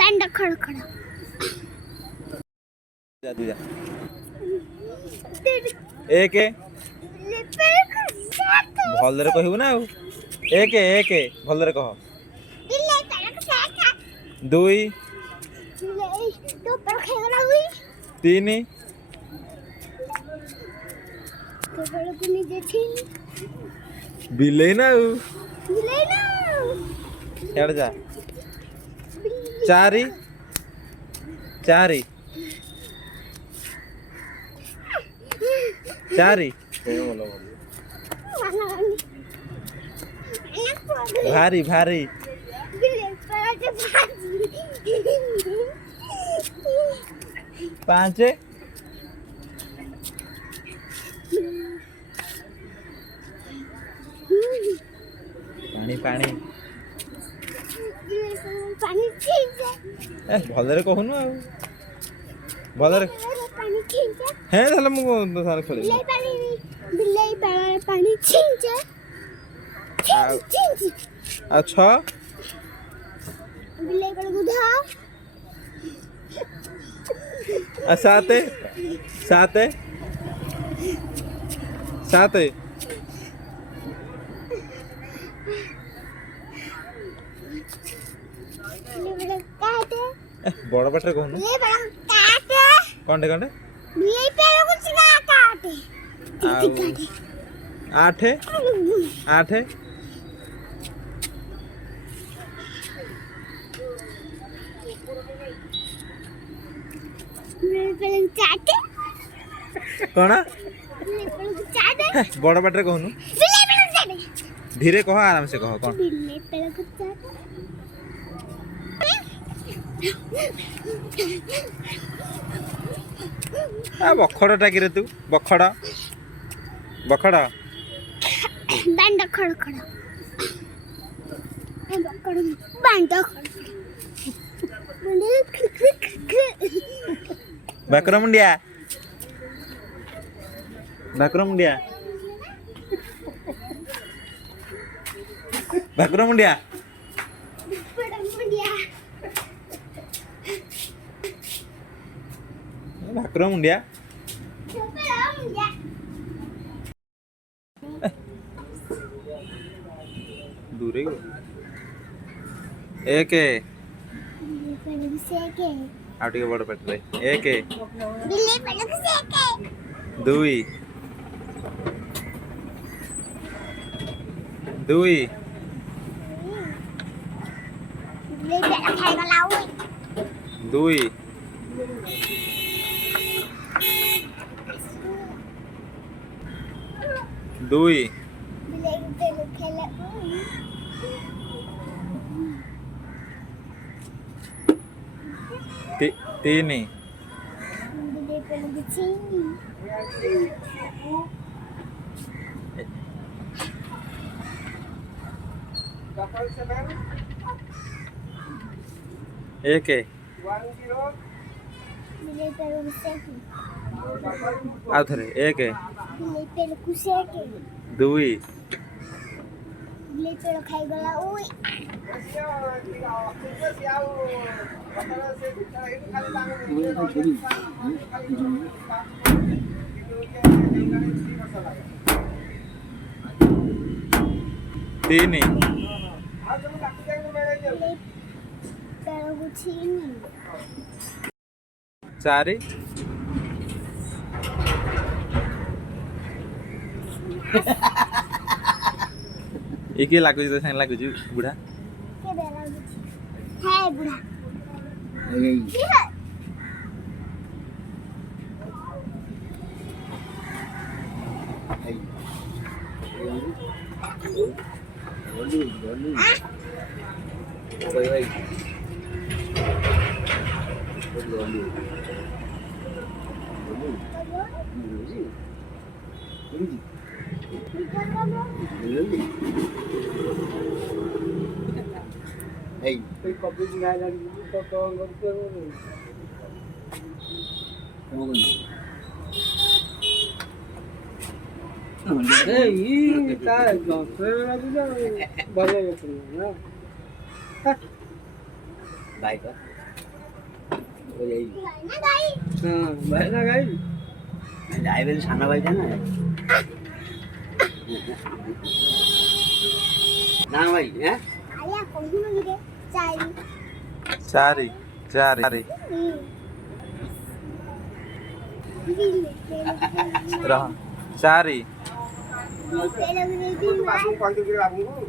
दंड खड़खड़ा जा तू जा एक भलरे कहबू ना एक भलरे कह दुई तीन बिले ना यार जा चारी चारी चारी भारी भारी पांच पानी पानी भलरे कहूनु आ भलरे हे ताले मु सारे खोले बिल्ली पानी छींचे अच्छा बिल्ली को गुधा साते साते साते बड़ पटरे कहूनु कंटे कंटे आठ आठ कौन बड़ पटरे कहूनु धीरे कह आराम से कह कौन बखड़ा कि तू बखड़ा बखड़ा दंड खड़खड़ा बंद भाकुर मुंडिया भाकुर मुंडिया भाकुर मुंडिया भाकुर मुंडिया दूर एक आउ टे बड़ पेट एक दुई दुई दुई दुई तीन एक आउ थे एक दुई तीन चार एक लागुच तो संग लागुच बुढ़ा है बुढ़ा Hey, tôi có biết ngay là có Hey, ta no, pero la vida vaya yo creo, ¿no? भाई का वो यही ना गाई हाँ भाई ना गाई मैं जाए बेल साना भाई था ना ना भाई हैं आया कौन सी रे चाय चारी रह चारी तेरे बाबू कौन सी गिरा बाबू